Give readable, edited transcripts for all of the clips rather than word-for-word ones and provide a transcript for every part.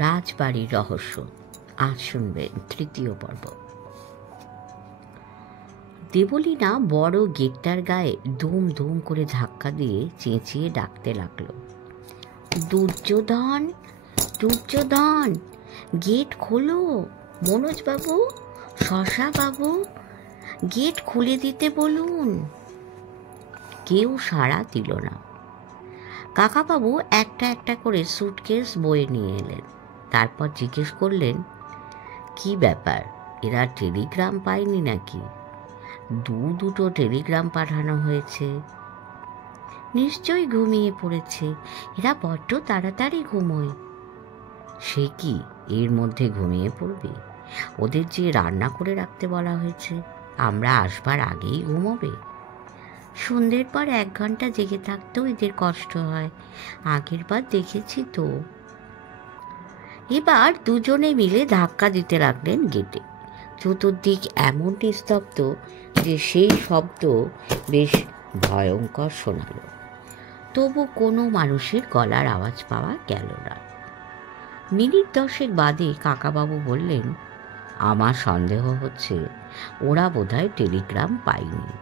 রাজবাড়ির রহস্য। আজ শুনবেন তৃতীয় পর্ব। দেবলীনা বড় গেটটার গায়ে দুম দুম করে ধাক্কা দিয়ে চেঁচিয়ে ডাকতে লাগলো, দুর্যোধন, দুর্যোধন, গেট খোলো, মনোজবাবু, শশাবাবু, গেট খুলে দিতে বলুন। কেউ সাড়া দিল না। কাকাবাবু একটা একটা করে সুটকেস বয়ে নিয়ে এলেন। তারপর জিজ্ঞেস করলেন, কি ব্যাপার, এরা টেলিগ্রাম পায়নি নাকি? দুটো টেলিগ্রাম পাঠানো হয়েছে। নিশ্চয়ই ঘুমিয়ে পড়েছে, এরা বড্ড তাড়াতাড়ি ঘুমোয়। সে কি, এর মধ্যে ঘুমিয়ে পড়বে? ওদের যে রান্না করে রাখতে বলা হয়েছে, আমরা আসবার আগেই ঘুমোবে? সন্ধ্যের পর 1 ঘন্টা জেগে থাকতেও এদের কষ্ট হয়, আগের বার দেখেছি তো। এবার দুজনে মিলে ধাক্কা দিতে লাগলেন গেটে। চতুর্দিক এমন নিস্তব্ধ যে সেই শব্দ বেশ ভয়ঙ্কর শোনাল। তবু কোনো মানুষের গলার আওয়াজ পাওয়া গেল না। মিনিট 10 বাদে কাকাবাবু বললেন, আমার সন্দেহ হচ্ছে ওরা বোধহয় টেলিগ্রাম পায়নি।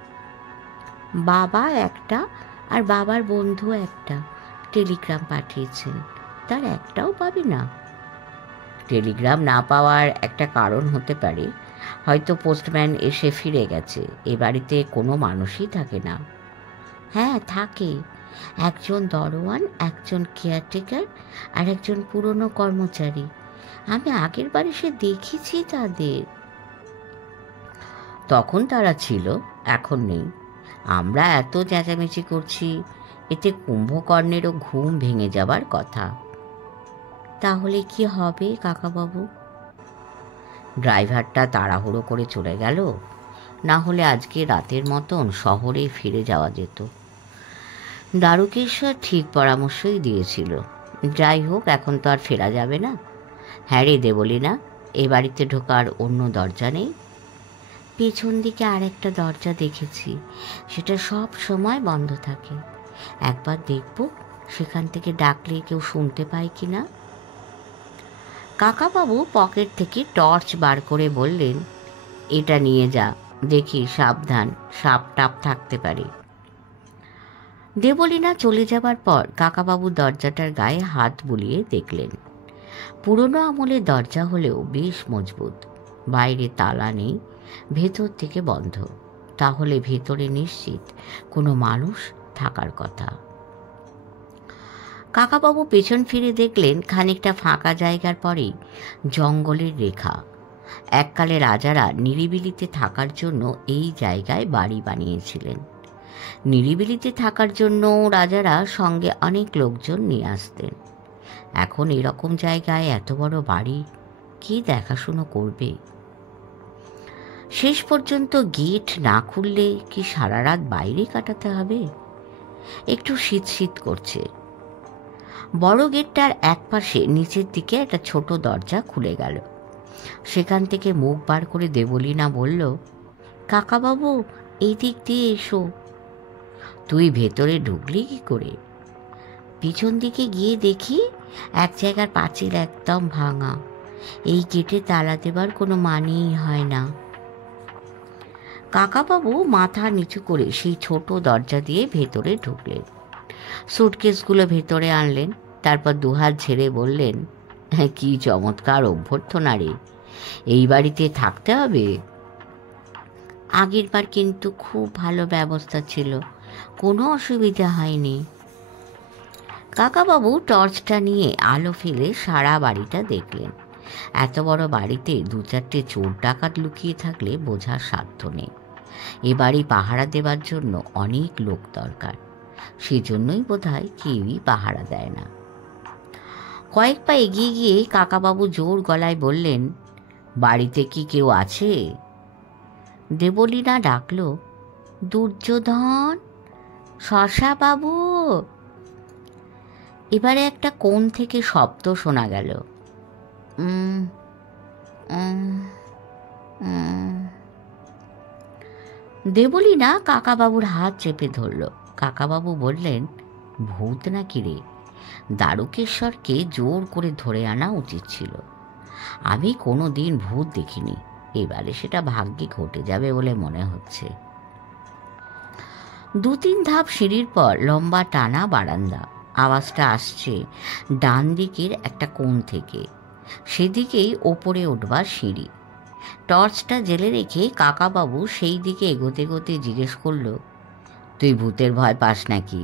বাবা একটা আর বাবার বন্ধু একটা টেলিগ্রাম পাঠিয়েছেন, তার একটাও পাবে না? টেলিগ্রাম না পাওয়ার একটা কারণ হতে পারে, হয়তো পোস্টম্যান এসে ফিরে গেছে। এ বাড়িতে কোনো মানুষই থাকে না। হ্যাঁ থাকে, একজন দরোয়ান, একজন কেয়ারটেকার আর একজন পুরনো কর্মচারী। আমি আগের বার এসে দেখেছি তাদের। তখন তারা ছিল, এখন নেই। আমরা এত চেঁচামেচি করছি, এতে কুম্ভকর্ণেরও ঘুম ভেঙে যাবার কথা। তাহলে কি হবে কাকাবাবু? ড্রাইভারটা তাড়াহুড়ো করে চলে গেল, না হলে আজকে রাতের মতন শহরে ফিরে যাওয়া যেত। দারুকেশ্বর ঠিক পরামর্শই দিয়েছিল। যাই হোক, এখন তো আর ফেরা যাবে না। হ্যাঁ রে দেবলীনা, এ বাড়িতে ঢোকার অন্য দরজা নেই? পেছন দিকে আরেকটা দরজা দেখেছি, সেটা সব সময় বন্ধ থাকে। একবার দেখব সেখান থেকে ডাকলে কেউ শুনতে পায় কি না। কাকাবাবু পকেট থেকে টর্চ বার করে বললেন, এটা নিয়ে যা, দেখি সাবধান, সাপ টাপ থাকতে পারে। দেবলীনা চলে যাবার পর কাকাবাবু দরজাটার গায়ে হাত বুলিয়ে দেখলেন। পুরনো আমলের দরজা হলেও বেশ মজবুত। বাইরে তালা নেই, ভেতর থেকে বন্ধ। তাহলে ভেতরে নিশ্চিত কোনো মানুষ থাকার কথা। কাকাবাবু পেছন ফিরে দেখলেন, খানিকটা ফাঁকা জায়গার পরেই জঙ্গলের রেখা। এককালে রাজারা নিরিবিলিতে থাকার জন্য এই জায়গায় বাড়ি বানিয়েছিলেন। নিরিবিলিতে থাকার জন্য রাজারা সঙ্গে অনেক লোকজন নিয়ে আসতেন। এখন এরকম জায়গায় এত বড় বাড়ি কে দেখাশুনো করবে? শেষ পর্যন্ত গেট না খুললে কি সারা রাত বাইরে কাটাতে হবে? একটু শীত শীত করছে। বড় গেটটার একপাশে নিচের দিকে একটা ছোট দরজা খুলে গেল। সেখান থেকে মুখ বার করে দেবলীনা বলল, কাকাবাবু, এই দিক দিয়ে এসো। তুই ভেতরে ঢুকলি কি করে? পিছন দিকে গিয়ে দেখি এক জায়গার পাঁচিল একদম ভাঙা। এই গেটে তালা দেবার কোনো মানেই হয় না। কাকাবাবু মাথা নিচু করে সেই ছোট দরজা দিয়ে ভেতরে ঢুকলেন। সুটকেসগুলো ভেতরে আনলেন। তারপর দুহাত ঝেড়ে বললেন, কি চমৎকার অভ্যর্থনা রে, এই বাড়িতে থাকতে হবে? আগের বার কিন্তু খুব ভালো ব্যবস্থা ছিল, কোনো অসুবিধা হয়নি। কাকাবাবু টর্চটা নিয়ে আলো ফেলে সারা বাড়িটা দেখলেন। এত বড় বাড়িতে 2-4টে চোর ডাকাত লুকিয়ে থাকলে বোঝার সাধ্য নেই। এ বাড়ি পাহারা দেবার জন্য অনেক লোক দরকার, সেজন্যই বোধহয় কেউই পাহারা দেয় না। কয়েক পা এগিয়ে গিয়ে কাকাবাবু জোর গলায় বললেন, বাড়িতে কি কেউ আছে? দেবলীনা ডাকল, দুর্যোধন, শশাবাবু। এবারে একটা কোণ থেকে শব্দ শোনা গেল, দেবলীনা কাকাবাবুর হাত চেপে ধরল। কাকাবাবু বললেন, ভূত নাকি রে? দারুকেশ্বরকে জোর করে ধরে আনা উচিত ছিল। আমি কোনো দিন ভূত দেখিনি, এবারে সেটা ভাগ্যে ঘটে যাবে বলে মনে হচ্ছে। 2-3 ধাপ সিঁড়ির পর লম্বা টানা বারান্দা। আওয়াজটা আসছে ডান দিকের একটা কোণ থেকে, সেদিকেই ওপরে উঠবার সিঁড়ি। টর্চটা জেলে রেখে কাকাবাবু সেই দিকে এগোতে এগোতে জিজ্ঞেস করল, তুই ভূতের ভয় পাস নাকি?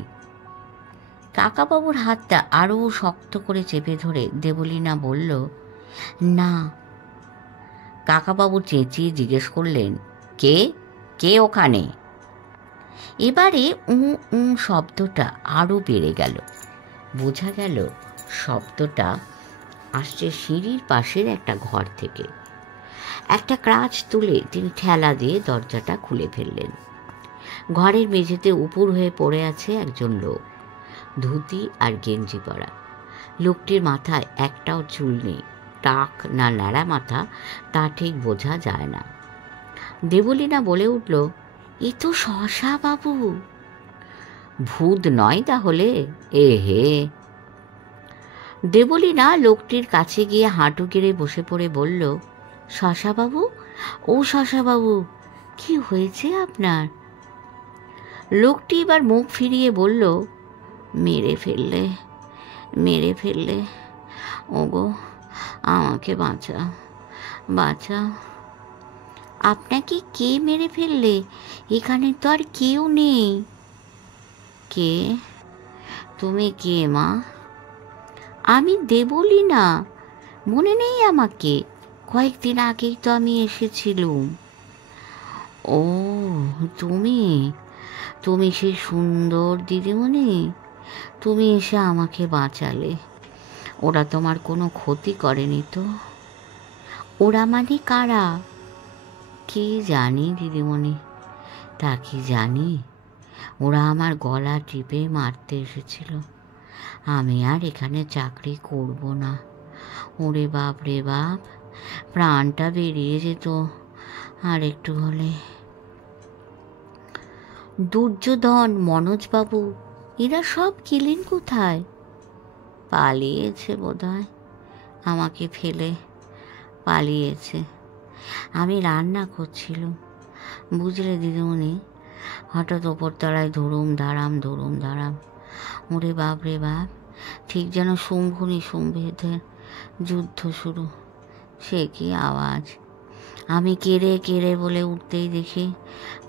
কাকাবাবুর হাতটা আরও শক্ত করে চেপে ধরে দেবলীনা বলল, না। কাকাবাবু চেঁচিয়ে জিজ্ঞেস করলেন, কে কে ওখানে? এবারে শব্দটা আরও বেড়ে গেল। বোঝা গেল শব্দটা আসছে সিঁড়ির পাশের একটা ঘর থেকে। একটা ক্রাচ তুলে তিনি ঠেলা দিয়ে দরজাটা খুলে ফেললেন। ঘরের মেঝেতে উপুর হয়ে পড়ে আছে একজন লোক, ধুতি আর গেঞ্জি পরা। লোকটির মাথায় একটাও চুল নেই, টাক না ন্যাড়া মাথা তা ঠিক বোঝা যায় না। দেবলীনা বলে উঠল, এ তো শশা বাবু। ভূত নয় তাহলে? এ হে। দেবলীনা লোকটির কাছে গিয়ে হাঁটু গেড়ে বসে পড়ে বলল, শশাবাবু, ও শশাবাবু, কি হয়েছে আপনার? লোকটি এবার মুখ ফিরিয়ে বলল, মেরে ফেললে ওগো, আমাকে বাঁচাও, বাঁচাও। আপনাকে কে মেরে ফেললে? এখানে তো আর কেউ নেই। কে? তুমি কে মা? আমি দেবলীনা, মনে নেই আমাকে? কয়েকদিন আগেই তো আমি এসেছিলুম। ও, তুমি তুমি সেই সুন্দর দিদিমণি, তুমি এসে আমাকে বাঁচালে। ওরা তোমার কোনো ক্ষতি করেনি তো? ওরা মানে কারা? কি জানি দিদিমণি, তা কি জানি। ওরা আমার গলা টিপে মারতে এসেছিল। আমি আর এখানে চাকরি করব না। ওরে বাপ রে বাপ, প্রাণটা বেরিয়ে যেত আর একটু হলে। দুর্যোধন, মনোজবাবু, এরা সব গেলেন কোথায়? পালিয়েছে বোধহয়, আমাকে ফেলে পালিয়েছে। আমি রান্না করছিলাম, বুঝলে দিদিমণি, হঠাৎ ওপরতলায় ধরুম ধারাম। ওরে বাপ রে বাপ, ঠিক যেন শুম্ভুনি শুম্ভেদের যুদ্ধ শুরু। সে কি আওয়াজ! আমি কেড়ে বলে উঠতেই দেখি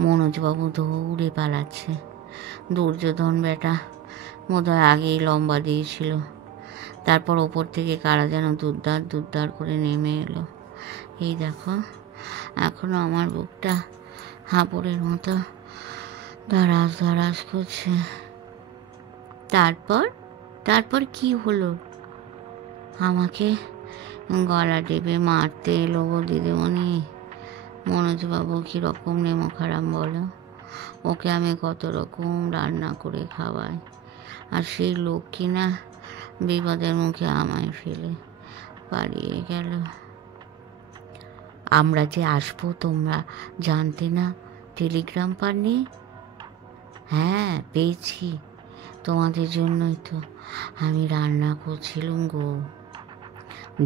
মনোজবাবু দৌড়ে পালাচ্ছে। দুর্যোধন বেটা বোধহয় আগেই লম্বা দিয়েছিল। তারপর ওপর থেকে কারা যেন দুদ্দার করে নেমে এলো। এই দেখো, এখনো আমার বুকটা হাঁপড়ের মতো ধরাস করছে। তারপর কি হলো? আমাকে গলা টিপে মারতে এলো গো দিদিমণি। মনোজবাবু কীরকম নেমো খারাপ বলো? ওকে আমি কত রকম রান্না করে খাওয়াই, আর সেই লোক কিনা বিপদের মুখে আমায় ফেলে পালিয়ে গেল। আমরা যে আসবো তোমরা জানতে না? টেলিগ্রাম পাননি? হ্যাঁ, পেয়েছি। তোমাদের জন্যই তো আমি রান্না করছিলুম গো।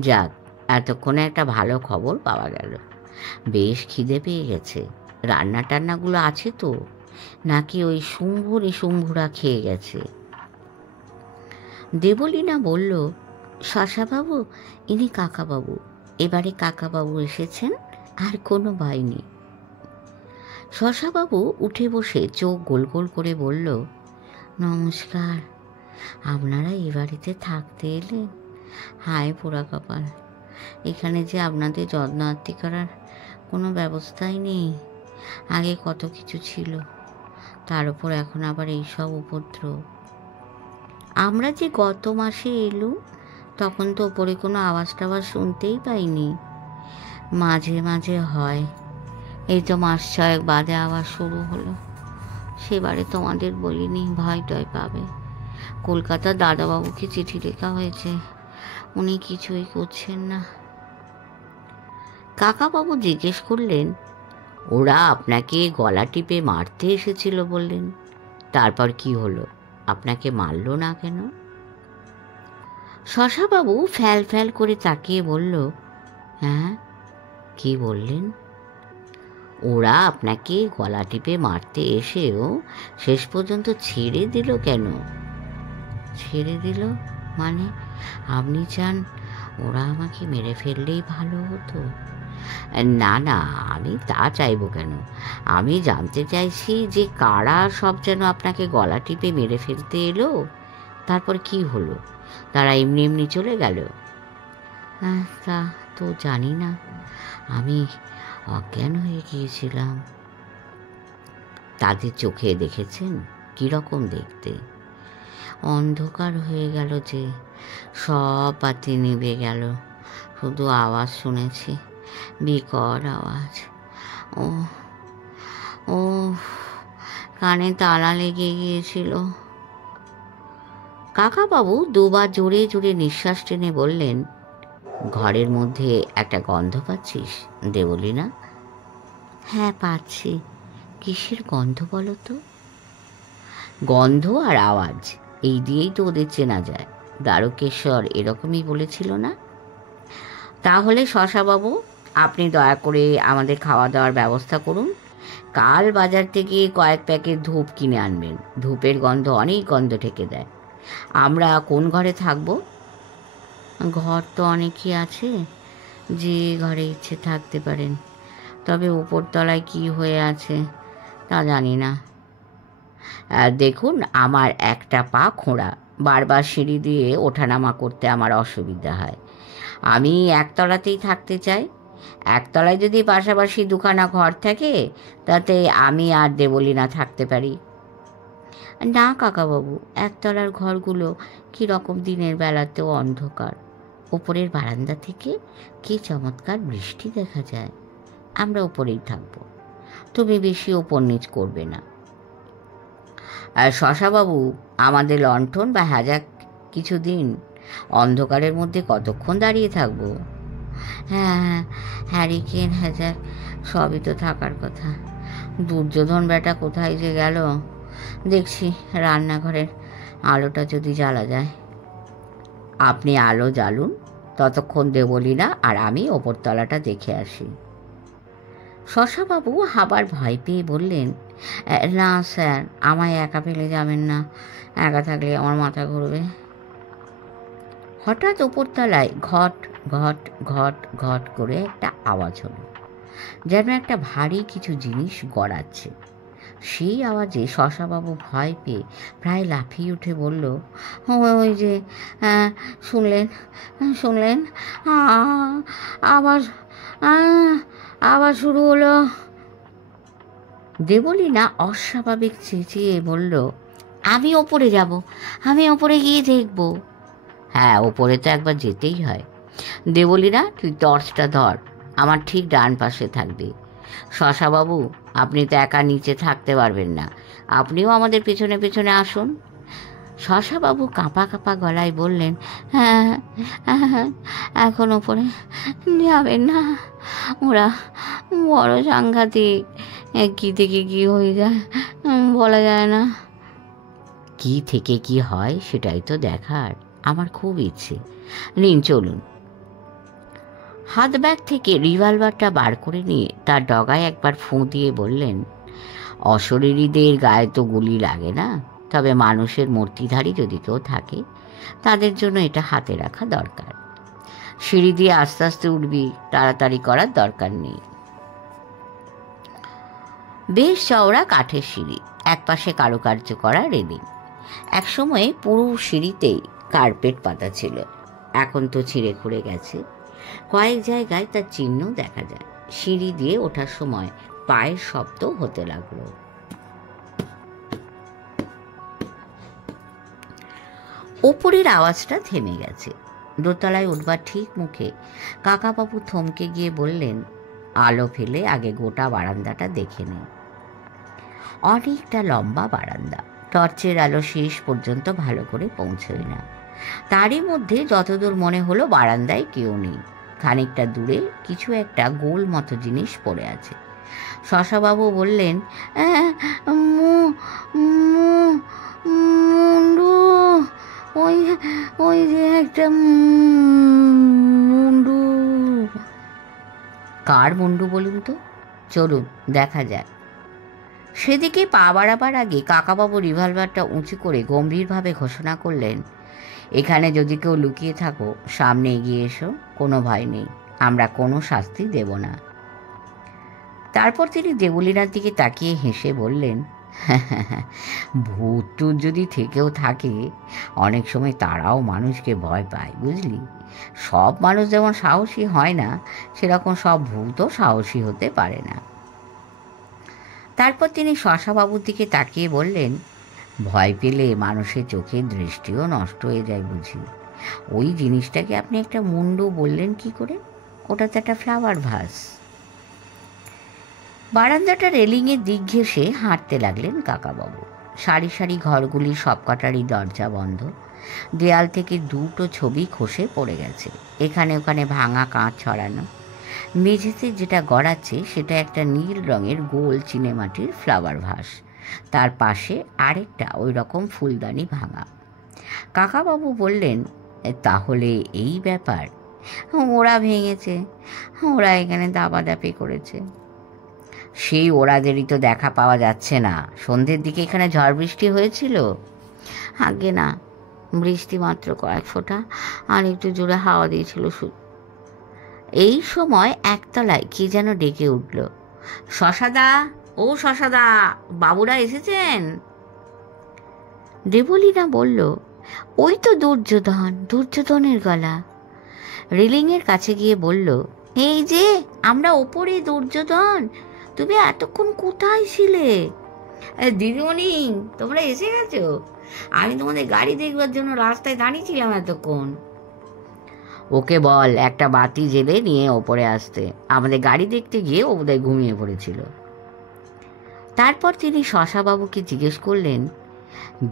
যাক, এতক্ষণে একটা ভালো খবর পাওয়া গেল। বেশ খিদে পেয়ে গেছে। রান্নাগুলো আছে তো, নাকি ওই শুম্ভুরা খেয়ে গেছে? দেবলীনা বলল, শশাবাবু, ইনি কাকাবাবু। এবারে কাকাবাবু এসেছেন, আর কোনো ভাই নেই। শশাবাবু উঠে বসে চোখ গোল গোল করে বলল, নমস্কার। আপনারা এ বাড়িতে থাকতে এলেন? হায় পোড়া কপাল, এখানে যে আপনাদের যত্ন আত্তি করার কোনো ব্যবস্থাই নেই। আগে কত কিছু ছিল, তার উপর এখন আবার এইসব উপদ্রব। আমরা যে গত মাসে এলুম, তখন তো ওপরে কোনো আওয়াজ টাওয়াজ শুনতেই পাইনি। মাঝে হয়, এই তো মাস 6 বাদে আওয়াজ শুরু হলো। সেবারে তোমাদের বলিনি, ভয় টয় পাবে। কলকাতার দাদাবাবুকে চিঠি লেখা হয়েছে, উনি কিছুই করছেন না। কাকাবাবু জিজ্ঞেস করলেন, ওরা আপনাকে গলা টিপে মারতে এসেছিল বললেন, তারপর কি হলো? আপনাকে মারল না কেন? শশাবাবু ফ্যাল ফ্যাল করে তাকিয়ে বলল, হ্যাঁ, কি বললেন? ওরা আপনাকে গলা টিপে মারতে এসেও শেষ পর্যন্ত ছেড়ে দিল কেন? ছেড়ে দিল মানে? আপনি চান ওরা আমাকে মেরে ফেললেই ভালো হতো? না না, আমি তা চাইব কেন। আমি জানতে চাইছি যে কারা সব যেন আপনাকে গলা টিপে মেরে ফেলতে এলো, তারপর কি হলো? তারা এমনি এমনি চলে গেল? তা তো জানি না, আমি অজ্ঞান হয়ে গিয়েছিলাম। তাদের চোখে দেখেছেন কীরকম দেখতে? অন্ধকার হয়ে গেল যে, সব বাতি নিভে গেল, শুধু আওয়াজ শুনেছি, বিকট আওয়াজ। ও ও কানে তালা লেগে গিয়েছিল। কাকাবাবু দুবার জোরে জোরে নিঃশ্বাস টেনে বললেন, ঘরের মধ্যে একটা গন্ধ পাচ্ছিস দেবলীনা? হ্যাঁ, পাচ্ছি। কিসের গন্ধ বলো তো? গন্ধ আর আওয়াজ, এই দিয়েই তো ওদের চেনা যায়। দ্বারকেশ্বর এরকমই বলেছিল না? তাহলে শশাবাবু, আপনি দয়া করে আমাদের খাওয়া দাওয়ার ব্যবস্থা করুন। কাল বাজার থেকে কয়েক প্যাকেট ধূপ কিনে আনবেন। ধূপের গন্ধ অনেক গন্ধ ঢেকে দেয়। আমরা কোন ঘরে থাকব? ঘর তো অনেকই আছে, যে ঘরে ইচ্ছে থাকতে পারেন, তবে উপরতলায় কি হয়ে আছে তা জানি না। দেখুন, আমার একটা পা খোঁড়া, বারবার সিঁড়ি দিয়ে ওঠানামা করতে আমার অসুবিধা হয়। আমি একতলাতেই থাকতে চাই। একতলায় যদি পাশাপাশি দুখানা ঘর থাকে, তাতে আমি আর দেবলীনা থাকতে পারি। না কাকাবাবু, একতলার ঘরগুলো কীরকম দিনের বেলাতেও অন্ধকার। ওপরের বারান্দা থেকে কি চমৎকার বৃষ্টি দেখা যায়। আমরা ওপরেই থাকব, তুমি বেশি ওপর নিচ করবে না। আর শশাবাবু, আমাদের লণ্ঠন বা হ্যাজাক কিছু দিন। অন্ধকারের মধ্যে কতক্ষণ দাঁড়িয়ে থাকবো? হ্যাঁ, হ্যারিকেন হ্যাজাক সবই তো থাকার কথা। দুর্যোধন বেটা কোথায় যে গেল? দেখছি রান্নাঘরের আলোটা যদি জ্বালা যায়। আপনি আলো জ্বালুন, ততক্ষণ দেবলীনা আর আমি ওপরতলাটা দেখে আসি। শশাবাবু আবার ভয় পেয়ে বললেন, না স্যার, আমায় একা ফেলে যাবেন না। একা থাকলে আমার মাথা ঘুরবে। হঠাৎ ওপরতলায় ঘট ঘট ঘট ঘট করে একটা আওয়াজ হলো, যেন একটা ভারী কিছু জিনিস গড়াচ্ছে। সেই আওয়াজে শশাবাবু ভয় পেয়ে প্রায় লাফিয়ে উঠে বলল, ওই যে শুনলেন শুনলেন, আবার আবার শুরু হলো। দেবলীনা অস্বাভাবিক চেঁচিয়ে বলল, আমি ওপরে যাব, আমি ওপরে গিয়ে দেখব। হ্যাঁ, ওপরে তো একবার যেতেই হয়। দেবলীনা, তুই টর্চটা ধর, আমার ঠিক ডান পাশে থাকবে। শশাবাবু, আপনি তো একা নিচে থাকতে পারবেন না, আপনিও আমাদের পেছনে পেছনে আসুন। শশাবাবু কাঁপা কাঁপা গলায় বললেন, হ্যাঁ, এখন ওপরে যাবেন না, ওরা বড় সাংঘাতিক। কী থেকে কী হয়ে যায় বলা যায় না। কি থেকে কি হয় সেটাই তো দেখার আমার খুব ইচ্ছে। নিন, চলুন। হাত ব্যাগ থেকে রিভলভারটা বার করে নিয়ে তার ডগায় একবার ফোঁ দিয়ে বললেন, অশরীরীদের গায়ে তো গুলি লাগে না, তবে মানুষের মূর্তিধারী যদি কেউ থাকে, তাদের জন্য এটা হাতে রাখা দরকার। সিঁড়ি দিয়ে আস্তে আস্তে উঠবি, তাড়াতাড়ি করার দরকার নেই। বেশ চওড়া কাঠের সিঁড়ি, একপাশে কারুকার্য করা রেলিং। একসময় পুরো সিঁড়িতেই কার্পেট পাতা ছিল, এখন তো ছিঁড়ে খুঁড়ে গেছে। কয়েক জায়গায় তার চিহ্ন দেখা যায়। সিঁড়ি দিয়ে ওঠার সময় পায়ের শব্দ হতে লাগলো। ওপরের আওয়াজটা থেমে গেছে। দোতলায় উঠবার ঠিক মুখে কাকাবাবু থমকে গিয়ে বললেন, আলো ফেলে আগে গোটা বারান্দাটা দেখে নেই। অনেকটা লম্বা বারান্দা, টর্চের আলো শেষ পর্যন্ত ভালো করে পৌঁছয় না। তারই মধ্যে যতদূর মনে হলো বারান্দায় কেউ নেই। খানিকটা দূরে কিছু একটা গোল মতো জিনিস পড়ে আছে। শশাবাবু বললেন, মুন্ডু ওই ওই যে একটা মুন্ডু। কার মুন্ডু বলুন তো? চলুন দেখা যায়। সেদিকে পা বাড়াবার আগে কাকাবাবু রিভলভারটা উঁচু করে গম্ভীরভাবে ঘোষণা করলেন, এখানে যদি কেউ লুকিয়ে থাকো সামনে এগিয়ে এসো, কোনো ভয় নেই, আমরা কোনো শাস্তি দেব না। তারপর তিনি দেবলীনার দিকে তাকিয়ে হেসে বললেন, ভূত টুত যদি থেকেও থাকে অনেক সময় তারাও মানুষকে ভয় পায়, বুঝলি? সব মানুষ যেমন সাহসী হয় না, সেরকম সব ভূতও সাহসী হতে পারে না। তারপর তিনি শশাবাবুর দিকে তাকিয়ে বললেন, ভয় পেলে মানুষের চোখের দৃষ্টিও নষ্ট হয়ে যায় বুঝি। ওই জিনিসটাকে আপনি একটা মুন্ডু বললেন কি করে? ওটা তো একটা ফ্লাওয়ার ভাস। বারান্দাটা রেলিংয়ের দিক ঘেঁষে হাঁটতে লাগলেন কাকাবাবু। সারি সারি ঘরগুলির সবকটারই দরজা বন্ধ। দেয়াল থেকে দুটো ছবি খসে পড়ে গেছে, এখানে ওখানে ভাঙা কাঁচ ছড়ানো। মেঝেতে যেটা গড়াচ্ছে সেটা একটা নীল রঙের গোল চিনেমাটির ফ্লাওয়ার ভাস, তার পাশে আরেকটা ওই রকম ফুলদানি ভাঙা। কাকাবাবু বললেন, তাহলে এই ব্যাপার? ওরা ভেঙেছে, ওরা এখানে দাপাদাপি করেছে। সেই ওরাদেরই তো দেখা পাওয়া যাচ্ছে না। সন্ধ্যের দিকে এখানে ঝড় বৃষ্টি হয়েছিল? আগে না, বৃষ্টি মাত্র কয়েক ফোঁটা, আর একটু জোরে হাওয়া দিয়েছিল শুধু। এই সময় একতলায় কি যেন ডেকে উঠল, শশাদা, ও শশাদা, বাবুরা এসেছেন। দেবলীনা বলল, ওই তো দুর্যোধন, দুর্যোধনের গলা। রেলিংয়ের কাছে গিয়ে বলল, এই যে আমরা ওপরে, দুর্যোধন, তুমি এতক্ষণ কোথায় ছিলে? দিদিমণি, তোমরা এসে গেছো? আমি তোমাদের গাড়ি দেখবার জন্য রাস্তায় দাঁড়িয়েছিলাম এতক্ষণ। ওকে বল একটা বাতি জেলে নিয়ে ওপরে আসতে, আমাদের গাড়ি দেখতে গিয়ে ও বোধহয় ঘুমিয়ে পড়েছিল। তারপর তিনি শশাবাবুকে জিজ্ঞেস করলেন,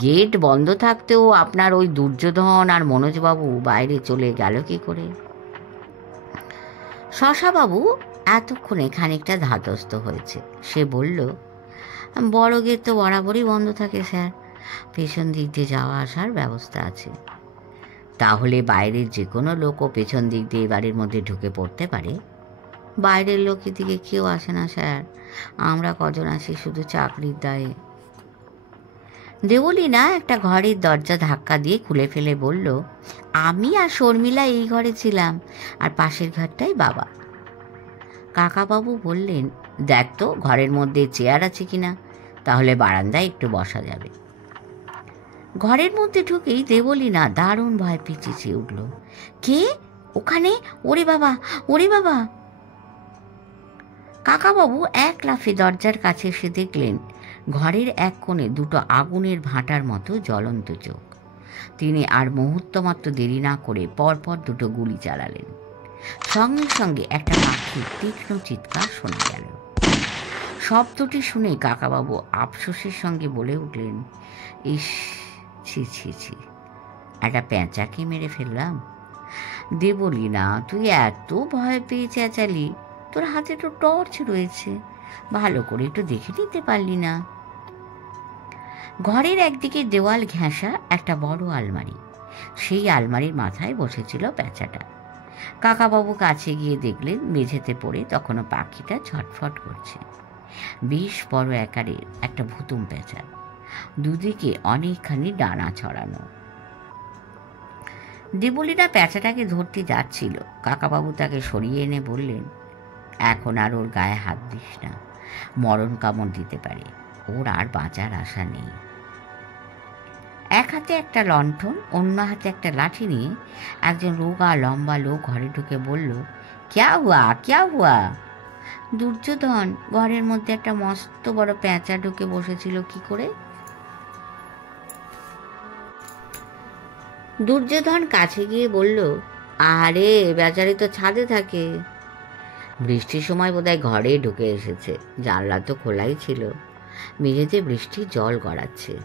গেট বন্ধ থাকতেও আপনার ওই দুর্যোধন আর মনোজবাবু বাইরে চলে গেল কি করে? শশাবাবু এতক্ষণে খানিকটা ধাতস্থ হয়েছে। সে বলল, বড় গেট তো বরাবরই বন্ধ থাকে স্যার, পেছন দিক দিয়ে যাওয়া আসার ব্যবস্থা আছে। তাহলে বাইরের যে কোনো লোকও পেছন দিক দিয়ে বাড়ির মধ্যে ঢুকে পড়তে পারে? বাইরের লোক এদিকে কেউ আসে না স্যার, আমরা কজন আসি শুধু চাকরির দায়ে। দেবলীনা একটা ঘরের দরজা ধাক্কা দিয়ে খুলে ফেলে বলল, আমি আর শর্মিলা এই ঘরে ছিলাম, আর পাশের ঘরটাই বাবা। কাকাবাবু বললেন, দেখ তো ঘরের মধ্যে চেয়ার আছে কিনা, তাহলে বারান্দায় একটু বসা যাবে। ঘরের মধ্যে ঢুকেই দেবলীনা দারুণ ভয় পিছিয়ে উঠল, কে ওখানে? ওরে বাবা, ওরে বাবা! কাকাবাবু এক লাফে দরজার কাছে এসে দেখলেন ঘরের এক কোণে দুটো আগুনের ভাঁটার মতো জ্বলন্ত চোখ। তিনি আর মুহূর্তমাত্র দেরি না করে পরপর দুটো গুলি চালালেন। সঙ্গে সঙ্গে একটা পাখির তীক্ষ্ণ চিৎকার শোনা গেল। শব্দটি শুনে কাকাবাবু আফসোসের সঙ্গে বলে উঠলেন, ইস, ছি ছি ছি, একটা পেঁচাকে মেরে ফেললাম। দেবলীনা, তুই এত ভয় পেয়ে চেঁচালি, তোর হাতে তো টর্চ রয়েছে, ভালো করে একটু দেখে নিতে পারলি না? ঘরের একদিকে দেওয়াল ঘেঁষা একটা বড় আলমারি, সেই আলমারির মাথায় বসেছিল পেঁচাটা। কাকাবাবু কাছে গিয়ে দেখলেন মেঝেতে পড়ে তখনও পাখিটা ছটফট করছে। বেশ বড় আকারের একটা ভুতুম পেঁচা, দুদিকে অনেকখানি ডানা ছড়ানো। দেবলীনা পেঁচাটাকে ধরতে যাচ্ছিল, কাকাবাবু তাকে সরিয়ে এনে বললেন, এখন আর ওর গায়ে হাত দিস না, মরণ কামড় দিতে পারে, ওর আর বাঁচার আশা নেই। এক হাতে একটা লণ্ঠন, অন্য হাতে একটা লাঠি নিয়ে একজন রোগা লম্বা লোক ঘরে ঢুকে বলল, ক্যা হুয়া, ক্যা হুয়া? দুর্যোধন, ঘরের মধ্যে একটা মস্ত বড় পেঁচা ঢুকে বসেছিল কি করে? দুর্যোধন কাছে গিয়ে বলল, আরে বেচারি তো ছাদে থাকে, বৃষ্টির সময় বোধহয় ঘরে ঢুকে এসেছে, জানলা তো খোলাই ছিল, মেঝেতে বৃষ্টির জল গড়াচ্ছে।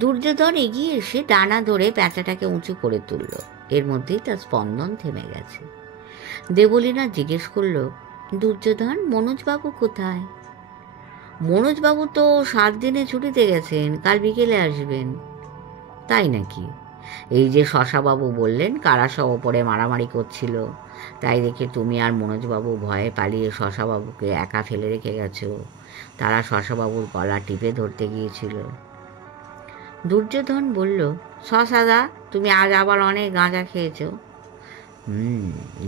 দুর্যোধন এগিয়ে এসে ডানা ধরে পেঁচাটাকে উঁচু করে তুলল, এর মধ্যেই তার স্পন্দন থেমে গেছে। দেবলীনা জিজ্ঞেস করল, দুর্যোধন, মনোজবাবু কোথায়? মনোজবাবু তো 7 দিনে ছুটিতে গেছেন, কাল বিকেলে আসবেন। তাই নাকি? এই যে শশাবাবু বললেন কারা সব ওপরে মারামারি করছিল, তাই দেখে তুমি আর মনোজবাবু ভয়ে পালিয়ে শশাবাবুকে একা ফেলে রেখে গেছো। তারা শশাবাবুর গলা টিপে ধরতে গিয়েছিল। দুর্যোধন বলল, শশাদা, তুমি আজ আবার অনেক গাঁজা খেয়েছো।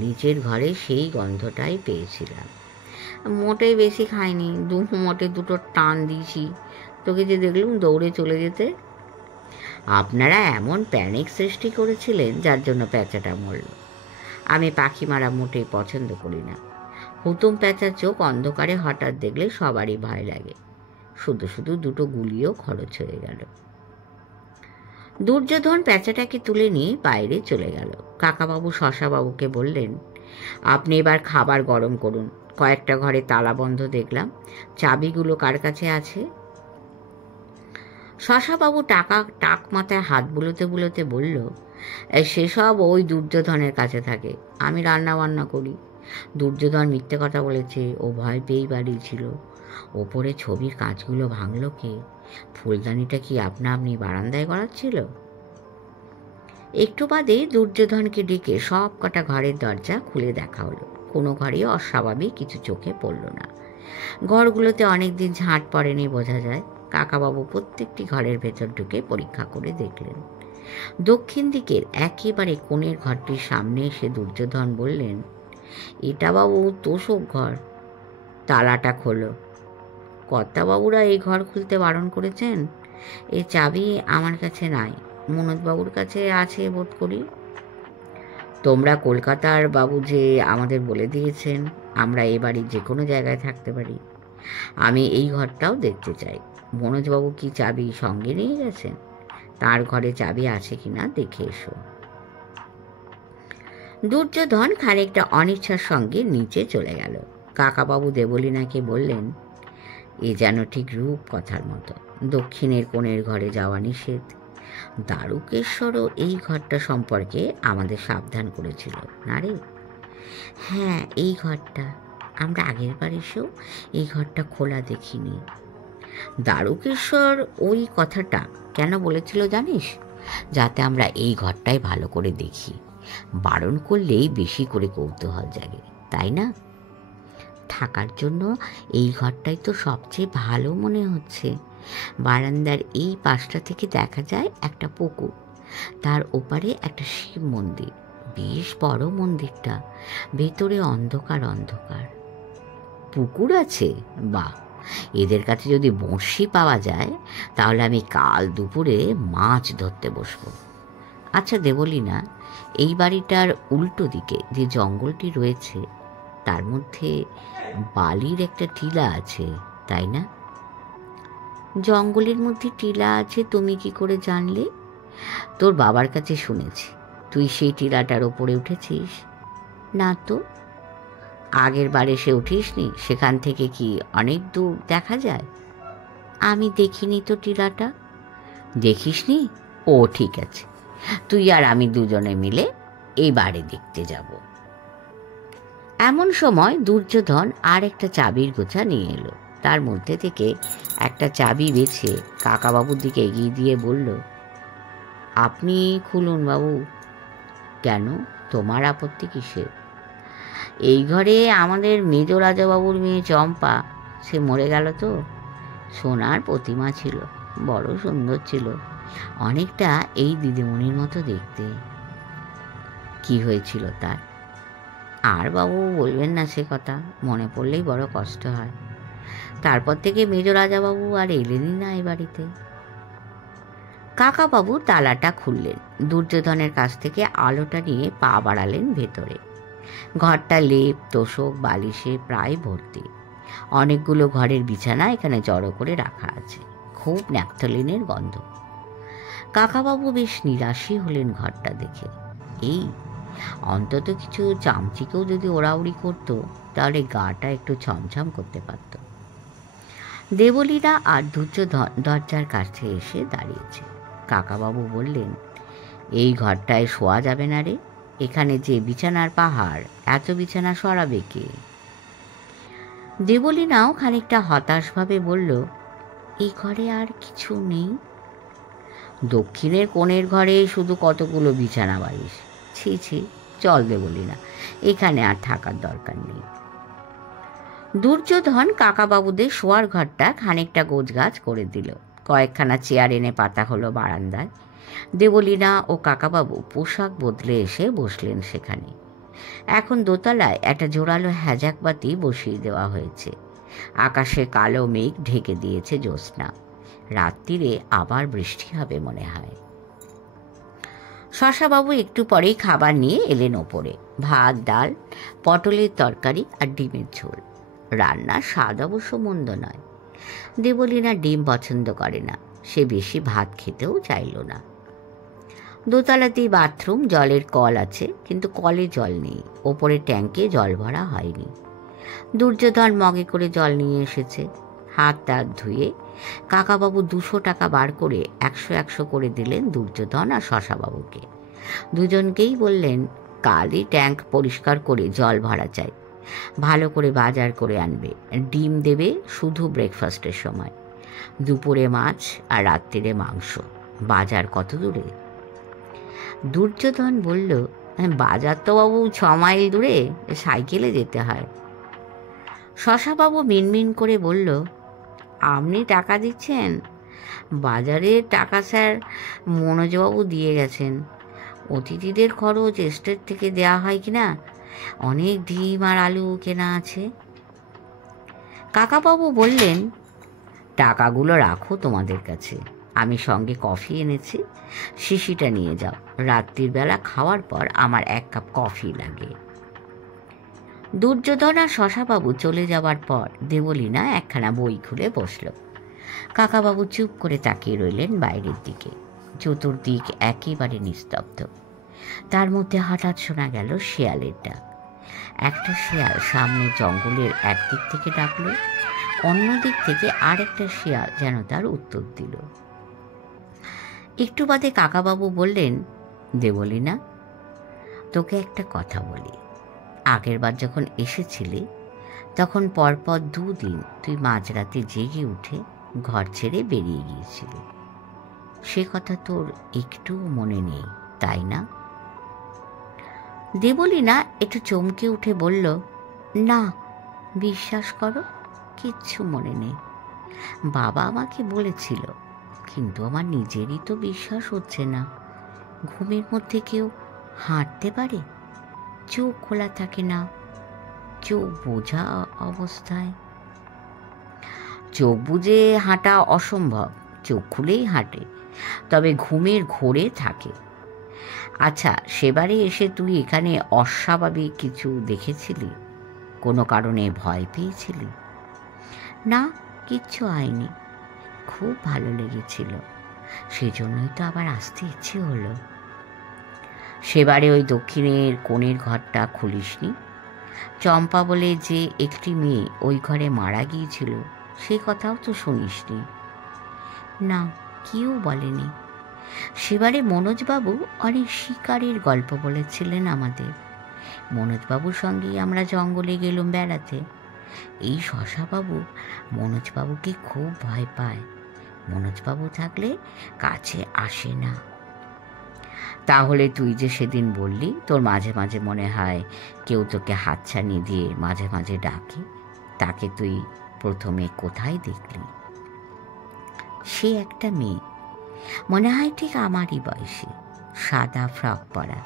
নিচের ঘরে সেই গন্ধটাই পেয়েছিলাম। মোটেই বেশি খাইনি, মোটে দুটো টান দিয়েছি। তোকে যে দেখলুম দৌড়ে চলে যেতে। আপনারা এমন প্যানিক সৃষ্টি করেছিলেন যার জন্য প্যাঁচাটা মরল। আমি পাখি মারা মোটেই পছন্দ করি না। হুতুম প্যাঁচার চোখ অন্ধকারে হঠাৎ দেখলে সবারই ভয় লাগে। শুধু শুধু দুটো গুলিও খরচ হয়ে গেল। দুর্যোধন প্যাঁচাটাকে তুলে নিয়ে বাইরে চলে গেল। কাকাবাবু শশাবাবুকে বললেন, আপনি এবার খাবার গরম করুন। কয়েকটা ঘরে তালা বন্ধ দেখলাম, চাবিগুলো কার কাছে আছে? শশাবাবু টাক মাথায় হাত বুলোতে বুলোতে বলল, সেসব ওই দুর্যোধনের কাছে থাকে, আমি রান্না বান্না করি। দুর্যোধন মিথ্যে কথা বলেছে, ও ভয় পেয়েই বাড়িয়েছিল। ওপরে ছবির কাঁচগুলো ভাঙল কে? ফুলদানিটা কি আপনা আপনি বারান্দায় গড়াচ্ছিল? একটু বাদে দুর্যোধনকে ডেকে সব কটা ঘরের দরজা খুলে দেখা হলো। কোনো ঘরেই অস্বাভাবিক কিছু চোখে পড়ল না। ঘরগুলোতে অনেকদিন ঝাঁট পড়েনি বোঝা যায়। কাকাবাবু প্রত্যেকটি ঘরের ভেতর ঢুকে পরীক্ষা করে দেখলেন। দক্ষিণ দিকের একেবারে কোণের ঘরটির সামনে এসে দুর্যোধন বললেন, এটা বাবু তোষক ঘর, তালাটা খোলো। কর্তাবাবুরা এই ঘর খুলতে বারণ করেছেন। এ চাবি আমার কাছে নাই, মনোজবাবুর কাছে আছে বোধ করি। তোমরা কলকাতার বাবু যে আমাদের বলে দিয়েছেন আমরা এ বাড়ির যে কোনো জায়গায় থাকতে পারি। আমি এই ঘরটাও দেখতে চাই। মনোজবাবু কি চাবি সঙ্গে নিয়ে গেছেন? তার ঘরে চাবি আছে কিনা দেখে এসো। দুর্যোধন খানিকটা অনিচ্ছার সঙ্গে নিচে চলে গেল। কাকাবাবু দেবলীনাকে বললেন, এ যেন ঠিক রূপ কথার মতো। দক্ষিণের কোণের ঘরে যাওয়া নিষেধ। দারুকেশ্বরও এই ঘরটা সম্পর্কে আমাদের সাবধান করেছিল না রে? হ্যাঁ, এই ঘরটা আমরা আগের বার এসেও এই ঘরটা খোলা দেখিনি। দারুকেশ্বর ওই কথাটা কেন বলেছিল জানিস? যাতে আমরা এই ঘরটাই ভালো করে দেখি। বারণ করলেই বেশি করে কৌতূহল জাগে, তাই না? থাকার জন্য এই ঘরটাই তো সবচেয়ে ভালো মনে হচ্ছে। বারান্দার এই পাশটা থেকে দেখা যায় একটা পুকুর, তার ওপারে একটা শিব মন্দির। বেশ বড় মন্দিরটা, ভেতরে অন্ধকার অন্ধকার। পুকুর আছে? বাহ, এদের কাছে যদি বঁড়শি পাওয়া যায় তাহলে আমি কাল দুপুরে মাছ ধরতে বসবো। আচ্ছা দেবলীনা, এই বাড়িটার উল্টো দিকে যে জঙ্গলটি রয়েছে তার মধ্যে বালির একটা টিলা আছে, তাই না? জঙ্গলের মধ্যে টিলা আছে তুমি কি করে জানলে? তোর বাবার কাছে শুনেছি। তুই সেই টিলাটার ওপরে উঠেছিস? না তো। আগের বার এসে উঠিসনি? সেখান থেকে কি অনেক দূর দেখা যায়? আমি দেখিনি তো টিলাটা। দেখিসনি? ও ঠিক আছে, তুই আর আমি দুজনে মিলে এই বাড়ি দেখতে যাব। এমন সময় দুর্যোধন আর একটা চাবির গোছা নিয়ে এলো। তার মধ্যে থেকে একটা চাবি বেছে কাকাবাবুর দিকে এগিয়ে দিয়ে বলল, আপনি খুলুন বাবু। কেন, তোমার আপত্তি কিসের? এই ঘরে আমাদের মেজ রাজাবাবুর মেয়ে চম্পা, সে মরে গেল তো। সোনার প্রতিমা ছিল, বড় সুন্দর ছিল, অনেকটা এই দিদিমণির মতো দেখতে। কি হয়েছিল তার? আর বাবু বলবেন না সে কথা, মনে পড়লেই বড় কষ্ট হয়। তারপর থেকে মেজ রাজাবাবু আর এলেনই না এ বাড়িতে। কাকাবাবু তালাটা খুললেন, দুর্যোধনের কাছ থেকে আলোটা নিয়ে পা বাড়ালেন ভেতরে। ঘরটা লেপ তোষক বালিশে প্রায় ভর্তি। অনেকগুলো ঘরের বিছানা এখানে জড়ো করে রাখা আছে, খুব ন্যাপথলিনের গন্ধ। কাকাবাবু বেশ নিরাশই হলেন ঘরটা দেখে। এই অন্তত কিছু চামচিকেও যদি ওড়াউড়ি করতো তাহলে গাটা একটু ছমছম করতে পারত। দেবলীনা আর দুর্যোধন দরজার কাছে এসে দাঁড়িয়েছে। কাকাবাবু বললেন, এই ঘরটায় শোয়া যাবে না রে। এখানে যে বিছানার পাহাড়, এত বিছানা সরাবে কে? দেবলীনাও খানিকটা হতাশভাবে বলল, এই ঘরে আর কিছু নেই। দক্ষিণের কোণের ঘরে শুধু কতগুলো বিছানা বালিশ। ছি ছি, চল দে বলি না, এখানে আর থাকার দরকার নেই। দুর্যোধন কাকাবাবুদের শোয়ার ঘরটা খানিকটা গোছগাছ করে দিল। কয়েকখানা চেয়ার এনে পাতা হলো বারান্দায়। দেবলীনা ও কাকাবাবু পোশাক বদলে এসে বসলেন সেখানে। এখন দোতলায় একটা জোরালো হ্যাজাক বাতি বসিয়ে দেওয়া হয়েছে। আকাশে কালো মেঘ ঢেকে দিয়েছে জ্যোৎস্না। রাত্রিরে আবার বৃষ্টি হবে মনে হয়। শশাবাবু একটু পরেই খাবার নিয়ে এলেন ওপরে। ভাত, ডাল, পটলের তরকারি আর ডিমের ঝোল। রান্নার স্বাদ অবশ্য মন্দ নয়। দেবলীনা ডিম পছন্দ করে না, সে বেশি ভাত খেতেও চাইল না। দোতলাতেই বাথরুম, জলের কল আছে, কিন্তু কলে জল নেই। ওপরে ট্যাঙ্কে জল ভরা হয়নি। দুর্যোধন মগে করে জল নিয়ে এসেছে। হাত টাত ধুয়ে কাকাবাবু 200 টাকা বার করে 100 করে দিলেন দুর্যোধন আর শশাবাবুকে। দুজনকেই বললেন, কালই ট্যাঙ্ক পরিষ্কার করে জল ভরা চাই। ভালো করে বাজার করে আনবে। ডিম দেবে শুধু ব্রেকফাস্টের সময়। দুপুরে মাছ আর রাত্রিরে মাংস। বাজার কত দূরে? দুর্যোধন বলল, বাজার তো বাবু 6 মাইল দূরে, সাইকেলে যেতে হয়। শশাবাবু মিনমিন করে বলল, আপনি টাকা দিচ্ছেন? বাজারের টাকা স্যার মনোজবাবু দিয়ে গেছেন। অতিথিদের খরচ এস্টেট থেকে দেওয়া হয় কিনা, অনেক ডিম আর আলু কেনা আছে। কাকাবাবু বললেন, টাকাগুলো রাখো তোমাদের কাছে, আমি সঙ্গে কফি এনেছি, শিশিটা নিয়ে যাও। রাত্রির বেলা খাওয়ার পর আমার 1 কাপ কফি লাগে। দুর্যোধন আর শশাবাবু চলে যাওয়ার পর দেবলীনা একখানা বই খুলে বসল। কাকাবাবু চুপ করে তাকিয়ে রইলেন বাইরের দিকে। চতুর্দিক একেবারে নিস্তব্ধ। তার মধ্যে হঠাৎ শোনা গেল শেয়ালের ডাক। একটা শেয়াল সামনে জঙ্গলের একদিক থেকে ডাকল, অন্য দিক থেকে আর একটা শেয়াল যেন তার উত্তর দিল। একটু বাদে কাকাবাবু বললেন, দেবলীনা, তোকে একটা কথা বলি। আগেরবার যখন এসেছিলি তখন পরপর 2 দিন তুই মাঝরাতে জেগে উঠে ঘর ছেড়ে বেরিয়ে গিয়েছিলি। সে কথা তোর একটুও মনে নেই, তাই না? দেবলীনা একটু চমকে উঠে বলল, না, বিশ্বাস করো, কিচ্ছু মনে নেই। বাবা আমাকে বলেছিল, কিন্তু আমার নিজেরই তো বিশ্বাস হচ্ছে না। ঘুমের মধ্যে কেউ হাঁটতে পারে? চোখ খোলা থাকে না, চোখ বোঝা অবস্থায়। চোখ বুজে হাঁটা অসম্ভব, চোখ খুলেই হাঁটে, তবে ঘুমের ঘোরে থাকে। আচ্ছা, সেবারে এসে তুই এখানে অস্বাভাবিক কিছু দেখেছিলি? কোনো কারণে ভয় পেয়েছিলি? না, কিচ্ছু হয়নি, খুব ভালো লেগেছিল, সেজন্যই তো আবার আসতে ইচ্ছে হলো। সেবারে ওই দক্ষিণের কোণের ঘরটা খুলিসনি? চম্পা বলে যে একটি মেয়ে ওই ঘরে মারা গিয়েছিল, সে কথাও তো শুনিসনি? না, কেউ বলেনি। সেবারে মনোজবাবু অনেক শিকারের গল্প বলেছিলেন আমাদের। মনোজবাবুর সঙ্গেই আমরা জঙ্গলে গেলুম বেড়াতে। এই শশাবাবু মনোজবাবুকে খুব ভয় পায়। মনোজবাবু থাকলে কাছে আসে না। তাহলে তুই যে সেদিন বললি তোর মাঝে মাঝে মনে হয় কেউ তোকে হাতছানি দিয়ে মাঝে মাঝে ডাকে, তাকে তুই প্রথমে কোথায় দেখলি? সে একটা মেয়ে, মনে হয় ঠিক আমারই বয়সী, সাদা ফ্রক পরা,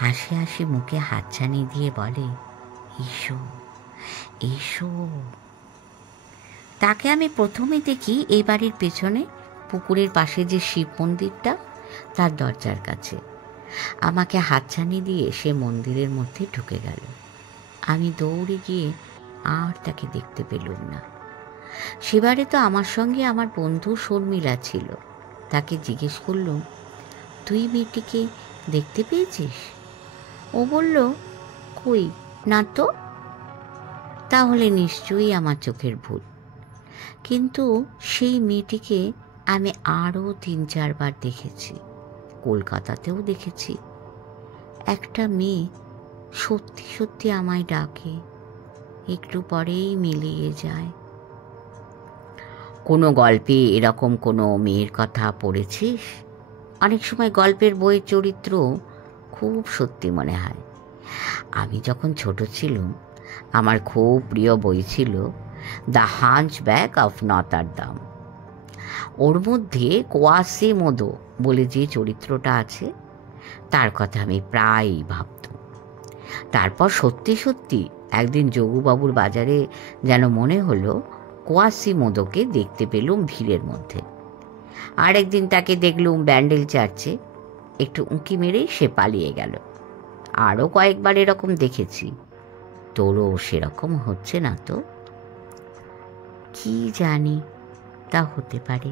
হাসি হাসি মুখে হাতছানি দিয়ে বলে, এসো এসো। তাকে আমি প্রথমে দেখি এই বাড়ির পেছনে পুকুরের পাশে যে শিব মন্দিরটা, তার দরজার কাছে। আমাকে হাতছানি দিয়ে সে মন্দিরের মধ্যে ঢুকে গেল। আমি দৌড়ে গিয়ে আর তাকে দেখতে পেলুম না। সেবারে তো আমার সঙ্গে আমার বন্ধু শর্মিলা ছিল। তাকে জিজ্ঞেস করলুম, তুই মেয়েটিকে দেখতে পেয়েছিস? ও বলল, কই না তো। তাহলে নিশ্চয়ই আমার চোখের ভুল। কিন্তু সেই মেয়েটিকে আমি আরও 3-4 বার দেখেছি, কলকাতাতেও দেখেছি। একটা মেয়ে সত্যি সত্যি আমায় ডাকে, একটু পরেই মিলিয়ে যায়। কোনো গল্পে এরকম কোনো মেয়ের কথা পড়েছিস? অনেক সময় গল্পের বইয়ের চরিত্র খুব সত্যি মনে হয়। আমি যখন ছোট ছিলাম, আমার খুব প্রিয় বই ছিল দ্য হাঞ্চব্যাক অফ নটারডাম। ওর মধ্যে কোয়াসিমোদো বলে যে চরিত্রটা আছে, তার কথা আমি প্রায়ই ভাবতাম। তারপর সত্যি সত্যি একদিন যোগুবাবুর বাজারে যেন মনে হলো কোয়াসিমোদোকে দেখতে পেলুম ভিড়ের মধ্যে। আরেকদিন তাকে দেখলুম ব্যান্ডেল চার্চে। একটু উঁকি মেরেই সে পালিয়ে গেল। আরও কয়েকবার এরকম দেখেছি। তোরও সেরকম হচ্ছে না তো? কি জানি, তা হতে পারে।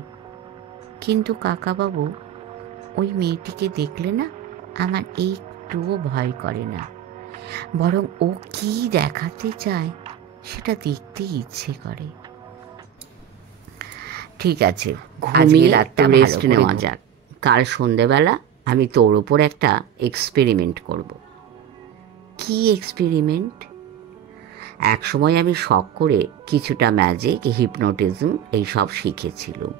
কিন্তু কাকাবাবু, ওই মেয়েটিকে দেখলে না আমার একটুও ভয় করে না, বরং ও কি দেখাতে চায় সেটা দেখতে ইচ্ছে করে। ঠিক আছে, ঘুমিয়ে রাতটা রেস্ট নেওয়া যাক। কাল সন্ধেবেলা আমি তোর ওপর একটা এক্সপেরিমেন্ট করব। কি এক্সপেরিমেন্ট? একসময় আমি শখ করে কিছুটা ম্যাজিক, হিপনোটিজম এইসব শিখেছিলাম।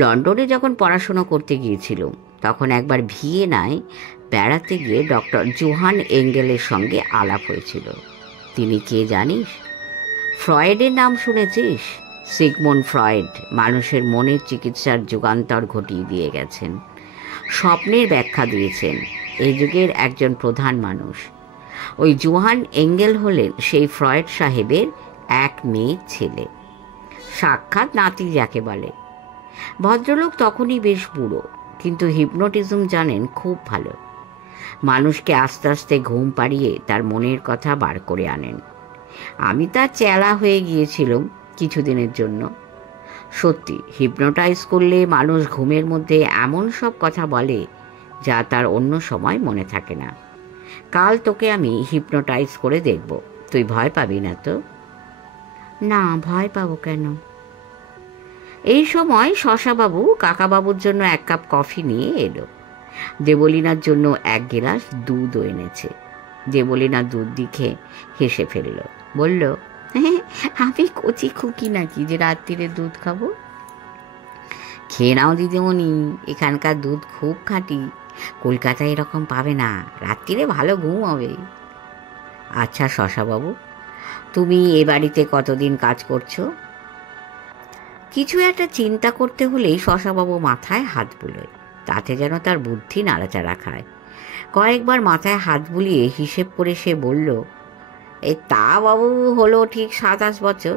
লন্ডনে যখন পড়াশোনা করতে গিয়েছিলাম, তখন একবার ভিয়েনায় বেড়াতে গিয়ে ডক্টর জোহান এঙ্গেলের সঙ্গে আলাপ হয়েছিল। তিনি কে জানিস? ফ্রয়েডের নাম শুনেছিস? সিগমুন্ড ফ্রয়েড মানুষের মনের চিকিৎসার যুগান্তর ঘটিয়ে দিয়ে গেছেন, স্বপ্নের ব্যাখ্যা দিয়েছেন। এই যুগের একজন প্রধান মানুষ। ওই জোহান এঙ্গেল হলেন সেই ফ্রয়েড সাহেবের এক মেয়ের ছেলে, সাক্ষাৎ নাতি যাকে বলে। ভদ্রলোক তখনই বেশ বুড়ো, কিন্তু হিপনোটিজম জানেন খুব ভালো। মানুষকে আস্তে আস্তে ঘুম পাড়িয়ে তার মনের কথা বার করে আনেন। আমি তার চেলা হয়ে গিয়েছিলাম কিছুদিনের জন্য। সত্যি, হিপনোটাইজ করলে মানুষ ঘুমের মধ্যে এমন সব কথা বলে যা তার অন্য সময় মনে থাকে না। কাল তোকে আমি হিপনোটাইজ করে দেখব। তুই ভয় পাবি না তো? না, ভয় পাবো কেন? এই সময় শশাবাবু কাকাবাবুর জন্য এক কাপ কফি নিয়ে এলো। দেবলীনার জন্য এক গেলাস দুধও এনেছে। দেবলীনা দুধ দেখে হেসে ফেলল, বলল, আমি কচি খুকি নাকি যে রাত্রিরে দুধ খাবো? খেয়ে নাও দিদিমণি, এখানকার দুধ খুব খাঁটি। কলকাতায় এরকম পাবে না। রাত্রিরে ভালো ঘুম হবে। আচ্ছা শশাবাবু, তুমি এ বাড়িতে কতদিন কাজ করছো? কিছু একটা চিন্তা করতে হলেই শশাবাবু মাথায় হাত বুলোয়, তাতে যেন তার বুদ্ধি নাড়াচাড়া খায়। কয়েকবার মাথায় হাত বুলিয়ে হিসেব করে সে বলল, তা বাবু হলো ঠিক 27 বছর।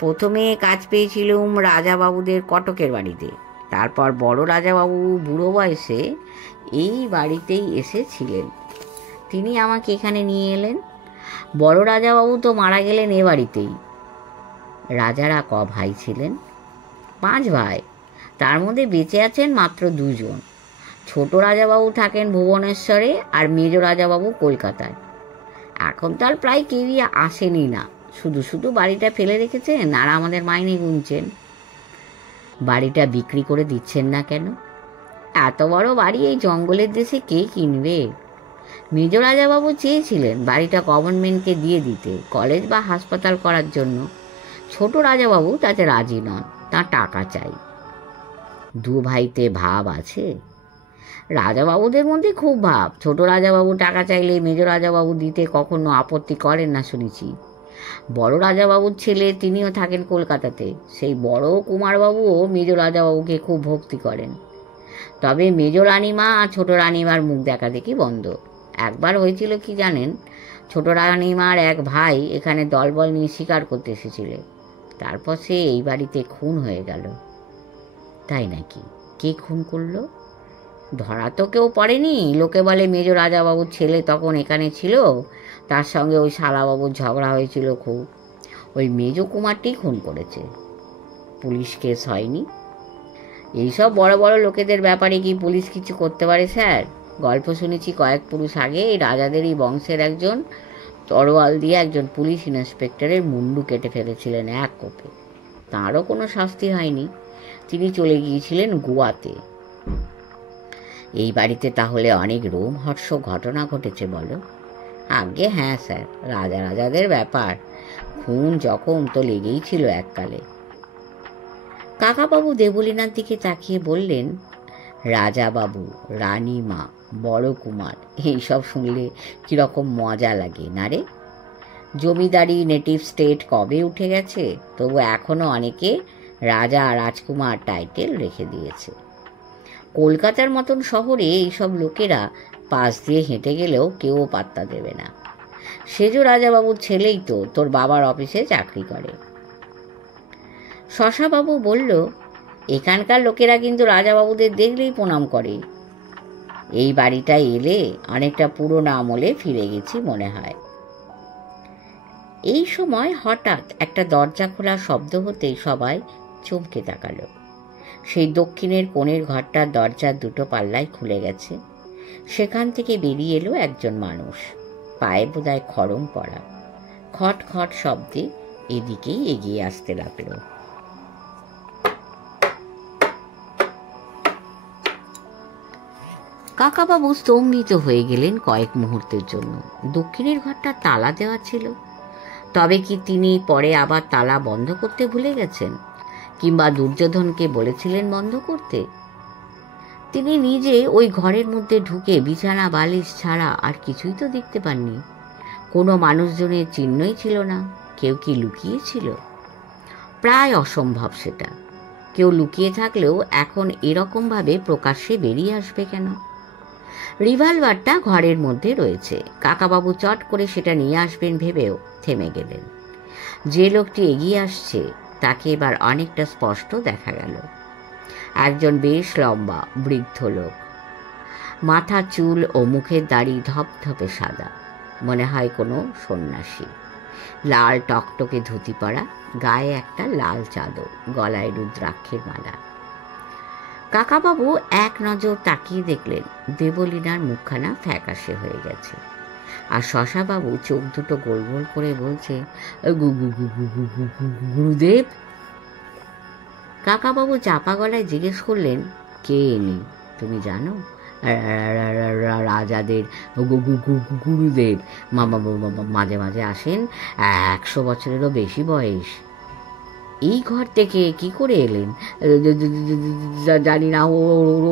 প্রথমে কাজ পেয়েছিলুম রাজাবাবুদের কটকের বাড়িতে। তারপর বড় রাজাবাবু বুড়ো বয়সে এই বাড়িতেই এসেছিলেন। তিনি আমাকে এখানে নিয়ে এলেন। বড় রাজাবাবু তো মারা গেলেন এ বাড়িতেই। রাজারা ক ভাই ছিলেন? 5 ভাই। তার মধ্যে বেঁচে আছেন মাত্র 2 জন। ছোট রাজাবাবু থাকেন ভুবনেশ্বরে আর মেজ রাজাবাবু কলকাতায়। এখন তো আর প্রায় কেউই আসেনি না, শুধু শুধু বাড়িটা ফেলে রেখেছেন আর আমাদের মাইনে গুনছেন। বাড়িটা বিক্রি করে দিচ্ছেন না কেন? এত বড় বাড়ি এই জঙ্গলের দেশে কে কিনবে? মেজ রাজাবাবু চেয়েছিলেন বাড়িটা গভর্নমেন্টকে দিয়ে দিতে, কলেজ বা হাসপাতাল করার জন্য। ছোট রাজাবাবু তাতে রাজি নন, তার টাকা চাই। 2 ভাইতে ভাব আছে। রাজাবাবুদের মধ্যে খুব ভাব। ছোট রাজাবাবু টাকা চাইলে মেজ রাজাবাবু দিতে কখনো আপত্তি করেন না শুনেছি। বড় রাজাবাবুর ছেলে, তিনিও থাকেন কলকাতাতে। সেই বড় কুমারবাবুও মেজ রাজাবাবুকে খুব ভক্তি করেন। তবে মেজ রানীমা আর ছোট রানীমার মুখ দেখা দেখি বন্ধ। একবার হয়েছিল কি জানেন? ছোট রানীমার এক ভাই এখানে দলবল নিয়ে শিকার করতে এসেছিল। তারপর সে এই বাড়িতে খুন হয়ে গেল। তাই নাকি? কে খুন করলো? ধরা তো কেউ পড়েনি। লোকে বলে মেজ রাজাবাবুর ছেলে তখন এখানে ছিল, তার সঙ্গে ওই শালাবাবুর ঝগড়া হয়েছিল খুব। ওই মেজ কুমারটি খুন করেছে। পুলিশ কেস হয়নি। এইসব বড় বড় লোকেদের ব্যাপারে কি পুলিশ কিছু করতে পারে স্যার? গল্প শুনেছি কয়েক পুরুষ আগে এই রাজাদেরই বংশের একজন তরোয়াল দিয়ে একজন পুলিশ ইন্সপেক্টরের মুন্ডু কেটে ফেলেছিলেন এক কোপে। তাঁরও কোনো শাস্তি হয়নি। তিনি চলে গিয়েছিলেন গোয়াতে। এই বাড়িতে তাহলে অনেক রোমহর্ষ ঘটনা ঘটেছে বলো? আগে হ্যাঁ স্যার, রাজাদের ব্যাপার। খুন জখম তো লেগেই ছিল এককালে। কাকাবাবু দেবলীনার দিকে তাকিয়ে বললেন, রাজাবাবু, রানীমা, বড় কুমার, এইসব শুনলে কীরকম মজা লাগে না রে? জমিদারি নেটিভ স্টেট কবে উঠে গেছে, তবু এখনও অনেকে রাজা রাজকুমার টাইটেল রেখে দিয়েছে। কলকাতার মতন শহরে এইসব লোকেরা পাশ দিয়ে হেঁটে গেলেও কেউ পাত্তা দেবে না। সেজ রাজাবাবুর ছেলেই তো তোর বাবার অফিসে চাকরি করে। শশাবাবু বলল, এখানকার লোকেরা কিন্তু রাজাবাবুদের দেখলেই প্রণাম করে। এই বাড়িটায় এলে অনেকটা পুরনো আমলে ফিরে গেছি মনে হয়। এই সময় হঠাৎ একটা দরজা খোলার শব্দ হতেই সবাই চমকে তাকালো। সেই দক্ষিণের কোণের ঘরটার দরজার দুটো পাল্লাই খুলে গেছে। সেখান থেকে বেরিয়ে এলো একজন মানুষ, পায়ে বোধহয় খড়ম পড়া। খট খট শব্দে এদিকেই এগিয়ে আসতে লাগলো। কাকাবাবু স্তম্ভিত হয়ে গেলেন কয়েক মুহূর্তের জন্য। দক্ষিণের ঘরটা তালা দেওয়া ছিল, তবে কি তিনি পরে আবার তালা বন্ধ করতে ভুলে গেছেন, কিংবা দুর্যোধনকে বলেছিলেন বন্ধ করতে? তিনি নিজে ওই ঘরের মধ্যে ঢুকে বিছানা বালিশ ছাড়া আর কিছুই তো দেখতে পাননি। কোনো মানুষজনের চিহ্নই ছিল না। কেউ কি লুকিয়েছিল? প্রায় অসম্ভব সেটা। কেউ লুকিয়ে থাকলেও এখন এরকমভাবে প্রকাশ্যে বেরিয়ে আসবে কেন? রিভলভারটা ঘরের মধ্যে রয়েছে। কাকাবাবু চট করে সেটা নিয়ে আসবেন ভেবেও থেমে গেলেন। যে লোকটি এগিয়ে আসছে তাকে এবার অনেকটা স্পষ্ট দেখা গেল। একজন বেশ লম্বা বৃদ্ধ লোক। মাথার চুল ও মুখের দাড়ি ধপধপে সাদা, মনে হয় কোনো সন্ন্যাসী। লাল টকটকে ধুতি পরা, গায়ে একটা লাল চাদর, গলায় রুদ্রাক্ষের মালা। কাকাবাবু এক নজর তাকিয়ে দেখলেন দেবলীনার মুখখানা ফ্যাকাশে হয়ে গেছে, আর শশাবাবু চোখ দুটো গোল গোল করে বলছে, গুরুদেব। কাকাবাবু চাপা গলায় জিজ্ঞেস করলেন, কে ইনি, তুমি জানো? রাজাদের গুরুদেব, মাঝে মাঝে আসেন, 100 বছরেরও বেশি বয়স। এই ঘর থেকে কি করে এলেন? জানি না।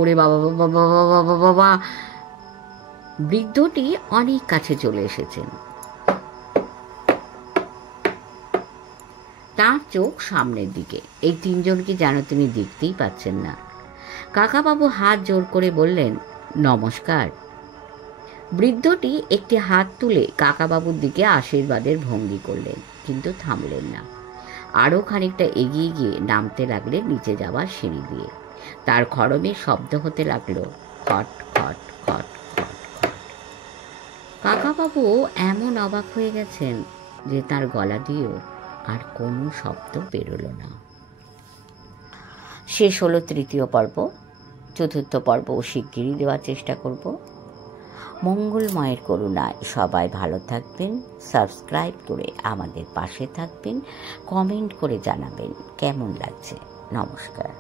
ওরে বাবা বাবা বাবা। বৃদ্ধটি অনেক কাছে চলে এসেছেন। তাঁর চোখ সামনের দিকে। এই তিনজনকে যেন তিনি দেখতেই পাচ্ছেন না। কাকাবাবু হাত জোর করে বললেন, নমস্কার। বৃদ্ধটি একটি হাত তুলে কাকাবাবুর দিকে আশীর্বাদের ভঙ্গি করলেন, কিন্তু থামলেন না। আরও খানিকটা এগিয়ে গিয়ে নামতে লাগলেন নিচে যাওয়ার সিঁড়ি দিয়ে। তার খড়মে শব্দ হতে লাগলো, খট খট খট খট খট। কাকাবাবু এমন অবাক হয়ে গেছেন যে তার গলা দিয়েও আর কোনো শব্দ বেরোল না। শেষ হলো 3য় পর্ব। 4র্থ পর্ব শিগগিরই দেওয়ার চেষ্টা করব। মঙ্গলময়ের করুণায় সবাই ভালো থাকবেন। সাবস্ক্রাইব করে আমাদের পাশে থাকবেন। কমেন্ট করে জানাবেন কেমন লাগছে। নমস্কার।